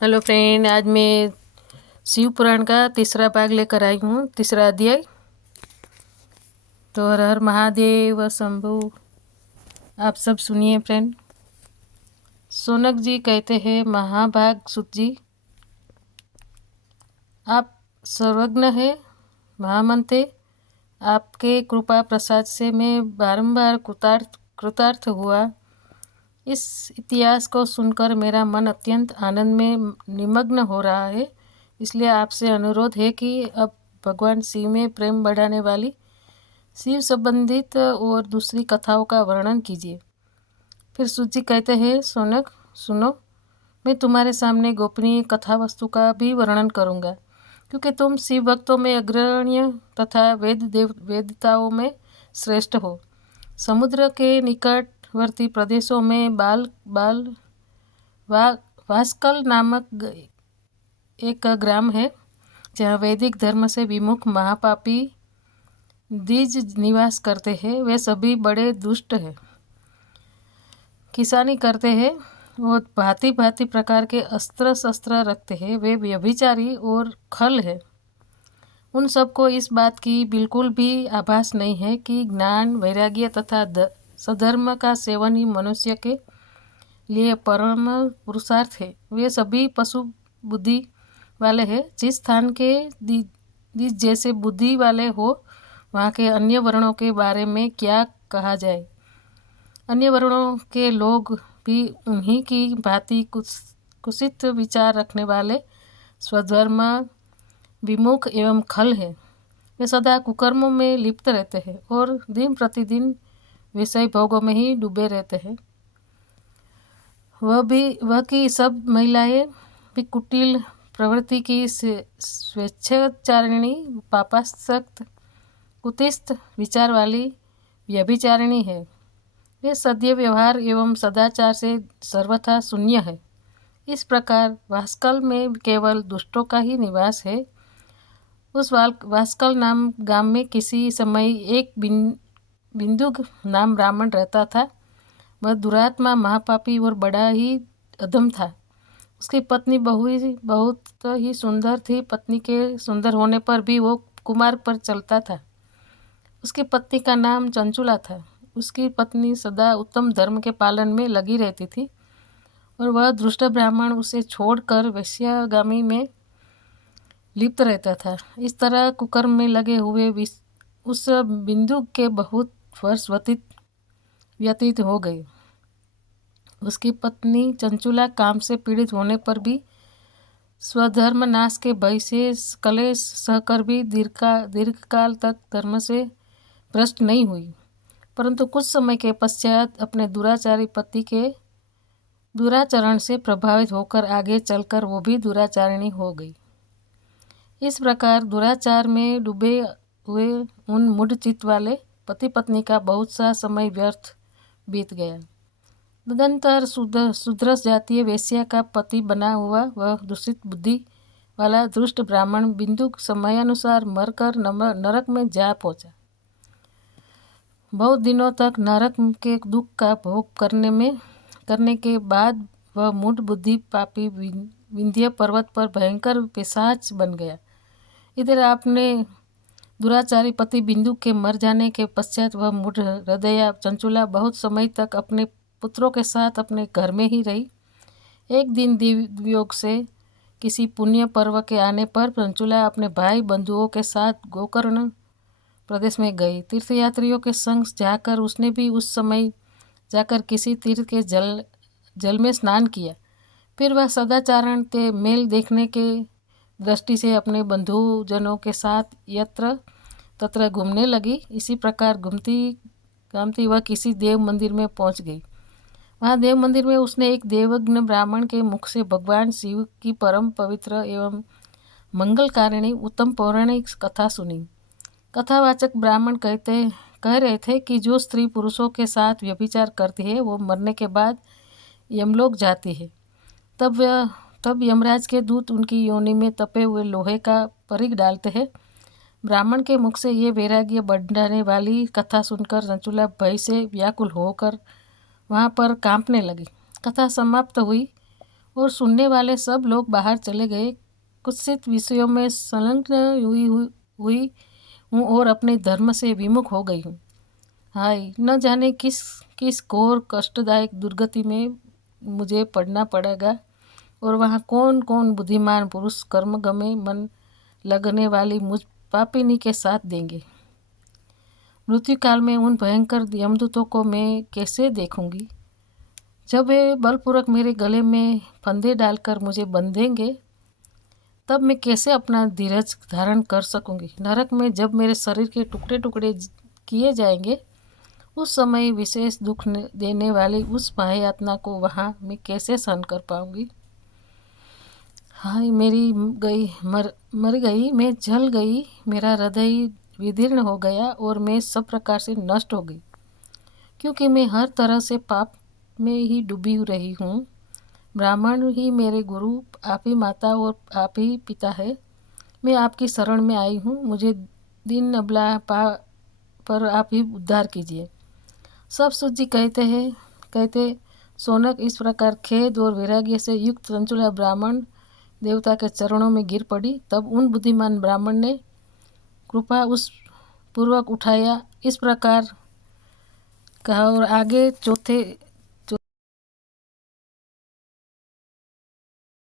Hello friend, आज मैं शिव पुराण का तीसरा भाग लेकर आई हूँ। तीसरा अध्याय। तो हर हर महादेव शंभु। आप सब सुनिए फ्रेंड। सोनक जी कहते हैं, महाभाग सुत जी, आप सर्वज्ञ है, महामंते। आपके कृपा प्रसाद से मैं बारंबार कृतार्थ हुआ। इस इतिहास को सुनकर मेरा मन अत्यंत आनंद में निमग्न हो रहा है। इसलिए आपसे अनुरोध है कि अब भगवान शिव में प्रेम बढ़ाने वाली शिव संबंधित और दूसरी कथाओं का वर्णन कीजिए। फिर सूत जी कहते हैं, सोनक सुनो, मैं तुम्हारे सामने गोपनीय कथा वस्तु का भी वर्णन करूँगा, क्योंकि तुम शिव भक्तों में अग्रण्य तथा वेदताओं में श्रेष्ठ हो। समुद्र के निकटवर्ती प्रदेशों में वास्कल नामक एक ग्राम है, जहाँ वैदिक धर्म से विमुख महापापी द्विज निवास करते हैं। वे सभी बड़े दुष्ट हैं, किसानी करते हैं और भांति भांति प्रकार के अस्त्र शस्त्र रखते हैं। वे व्यभिचारी और खल है। उन सबको इस बात की बिल्कुल भी आभास नहीं है कि ज्ञान, वैराग्य तथा सधर्म का सेवन ही मनुष्य के लिए परम पुरुषार्थ है। वे सभी पशु बुद्धि वाले हैं। जिस स्थान के द्विज जैसे बुद्धि वाले हो, वहाँ के अन्य वर्णों के बारे में क्या कहा जाए। अन्य वर्णों के लोग भी उन्हीं की भांति कुत्सित विचार रखने वाले, स्वधर्म विमुख एवं खल है। वे सदा कुकर्मों में लिप्त रहते हैं और दिन प्रतिदिन विषय भोगों में ही डूबे रहते हैं। वह की सब महिलाएं भी कुटिल प्रवृत्ति की स्वेच्छाचारिणी, पापासक्त, कुत्सित विचार वाली व्यभिचारिणी है। वे सद्य व्यवहार एवं सदाचार से सर्वथा शून्य है। इस प्रकार वास्कल में केवल दुष्टों का ही निवास है। उस वास्कल नाम गांव में किसी समय एक बिंदुक नाम ब्राह्मण रहता था। वह दुरात्मा, महापापी और बड़ा ही अधम था। उसकी पत्नी बहुत ही सुंदर थी। पत्नी के सुंदर होने पर भी वो कुमार पर चलता था। उसकी पत्नी का नाम चंचुला था। उसकी पत्नी सदा उत्तम धर्म के पालन में लगी रहती थी और वह दुष्ट ब्राह्मण उसे छोड़कर वेश्यागामी में लिप्त रहता था। इस तरह कुकर्म में लगे हुए उस बिंदु के बहुत वर्ष व्यतीत हो गए। उसकी पत्नी चंचुला काम से पीड़ित होने पर भी स्वधर्म नाश के भय से कलेश सहकर भी दीर्घकाल तक धर्म से भ्रष्ट नहीं हुई, परंतु कुछ समय के पश्चात अपने दुराचारी पति के दुराचरण से प्रभावित होकर आगे चलकर वो भी दुराचारिणी हो गई। इस प्रकार दुराचार में डूबे हुए उन मूढ़ चित्त वाले पति पत्नी का बहुत सा समय व्यर्थ बीत गया। तदंतर सुद्रस जातीय वेश्या का पति बना हुआ वह दूषित बुद्धि वाला दुष्ट ब्राह्मण बिंदुक समयानुसार मरकर नरक में जा पहुंचा। बहुत दिनों तक नरक के दुख का भोग करने के बाद वह मूढ़ बुद्धि पापी विंध्य पर्वत पर भयंकर पिशाच बन गया। इधर आपने दुराचारी पति बिंदु के मर जाने के पश्चात वह मूढ़ हृदया चंचुला बहुत समय तक अपने पुत्रों के साथ अपने घर में ही रही। एक दिन दिव्योग से किसी पुण्य पर्व के आने पर चंचुला अपने भाई बंधुओं के साथ गोकर्ण प्रदेश में गई। तीर्थयात्रियों के संग जाकर उसने भी उस समय जाकर किसी तीर्थ के जल में स्नान किया। फिर वह सदाचारण के मेल देखने के दृष्टि से अपने बंधुजनों के साथ यत्र तत्र घूमने लगी। इसी प्रकार घूमती वह किसी देव मंदिर में पहुंच गई। वहाँ देव मंदिर में उसने एक देवज्ञ ब्राह्मण के मुख से भगवान शिव की परम पवित्र एवं मंगलकारिणी उत्तम पौराणिक कथा सुनी। कथावाचक ब्राह्मण कह रहे थे कि जो स्त्री पुरुषों के साथ व्यभिचार करती है वो मरने के बाद यमलोक जाती है। तब यमराज के दूत उनकी योनि में तपे हुए लोहे का परिघ डालते हैं। ब्राह्मण के मुख से ये वैराग्य बढ़ाने वाली कथा सुनकर चंचुला भय से व्याकुल होकर वहाँ पर कांपने लगी। कथा समाप्त हुई और सुनने वाले सब लोग बाहर चले गए। कुत्सित विषयों में संलग्न हुई हूँ और अपने धर्म से विमुख हो गई हूँ। हाय, न जाने किस किस घोर कष्टदायक दुर्गति में मुझे पड़ना पड़ेगा और वहाँ कौन कौन बुद्धिमान पुरुष कर्मगमे मन लगने वाली मुझ पापिनी के साथ देंगे। मृत्यु काल में उन भयंकर यमदूतों को मैं कैसे देखूंगी? जब वे बलपूर्वक मेरे गले में फंदे डालकर मुझे बंधेंगे, तब मैं कैसे अपना धीरज धारण कर सकूंगी? नरक में जब मेरे शरीर के टुकड़े टुकड़े किए जाएंगे, उस समय विशेष दुख देने वाली उस महायातना को वहाँ मैं कैसे सहन कर पाऊंगी? हाय, मेरी मर गई, मैं जल गई, मेरा हृदय विदीर्ण हो गया और मैं सब प्रकार से नष्ट हो गई, क्योंकि मैं हर तरह से पाप में ही डूबी रही हूँ। ब्राह्मण ही मेरे गुरु, आप ही माता और आप ही पिता है। मैं आपकी शरण में आई हूँ, मुझे दीन अबला पर आप ही उद्धार कीजिए। सब सूत जी कहते सोनक इस प्रकार खेद और वैराग्य से युक्त चंचुला ब्राह्मण देवता के चरणों में गिर पड़ी। तब उन बुद्धिमान ब्राह्मण ने कृपा उस पूर्वक उठाया, इस प्रकार कहा और आगे चौथे